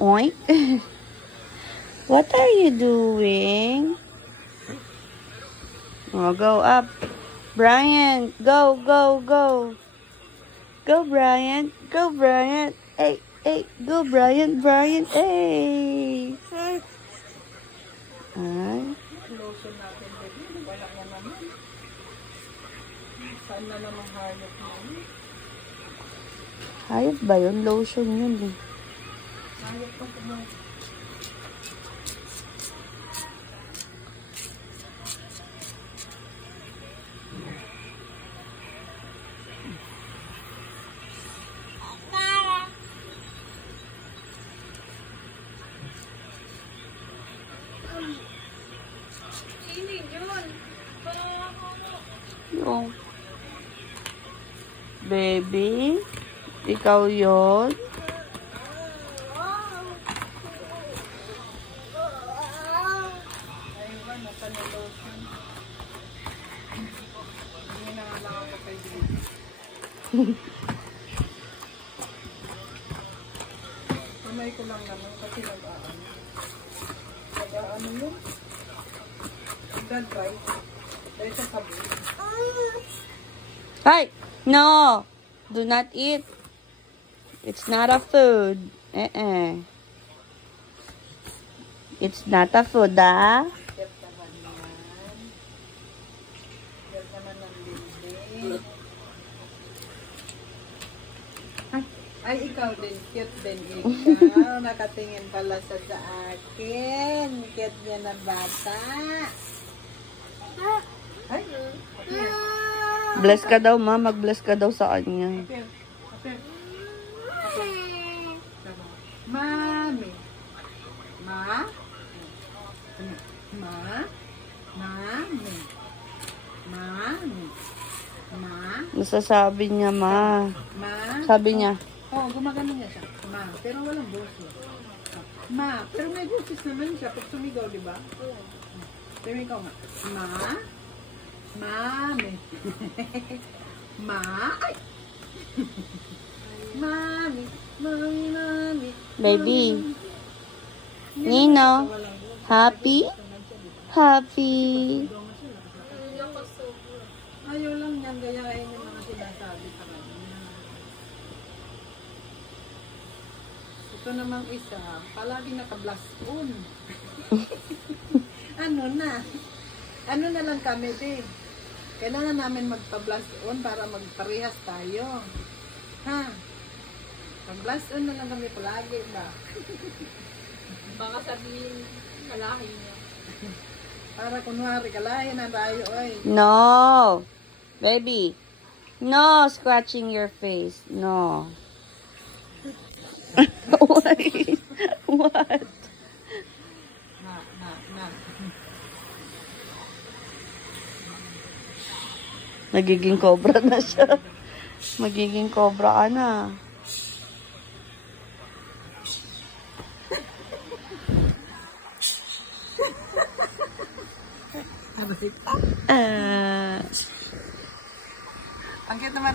Oink. What are you doing? Oh, go up. Brian, go, go, go. Go, Brian. Go, Brian. Hey, hey. Go, Brian. Brian, hey. Ay. Lotion natin, baby. Wala na naman. Saan na naman hayop namin? Hayop ba yun? Lotion yun eh. Hayop pa po mo. Yung baby, ikaw yun. Ayun, nasa na lotion. Hindi na nga lang ako kay baby. Kamay ko lang naman kasi nag-aano. Nag-aano yun? Nag-dry. Dahil sa sabon. Hey, no, do not eat. It's not a food. It's not a food, ah. Kiyat naman yan. Kiyat naman ng baby. Ay, ikaw din. Cute din ikaw. Nakatingin pala sa akin. Cute niya na bata. Ay, apir. Bless ka daw, ma. Mag-bless ka daw sa kanya. Apir. Apir. Mami. Ma? Ma? Mami. Mami. Ma? Nasasabi niya, ma. Ma? Sabi niya. Oo, gumagano niya siya. Ma, pero walang boses. Ma, pero may boses naman siya pag sumigaw, di ba? Pero ikaw nga. Ma? Mami. Ma? Ay! Mami. Mami, mami. Baby. Nino. Happy? Happy. Ayaw lang niyan, gayahin yung mga sinasabi sa kanya. Ito namang isa, palagi naka-blast on. Ano na? Ano na lang kami, babe? Kailangan namin magpa-blast on para magparehas tayo. Ha? Mag-blast on na lang kami palagi ba? Baka sabihin, kalahin niya. Para kunwari, kalahin na tayo, oy. No. Baby. No scratching your face. No. What? What? Na. Magiging cobra na siya. Magiging cobra ka na. Ang cute naman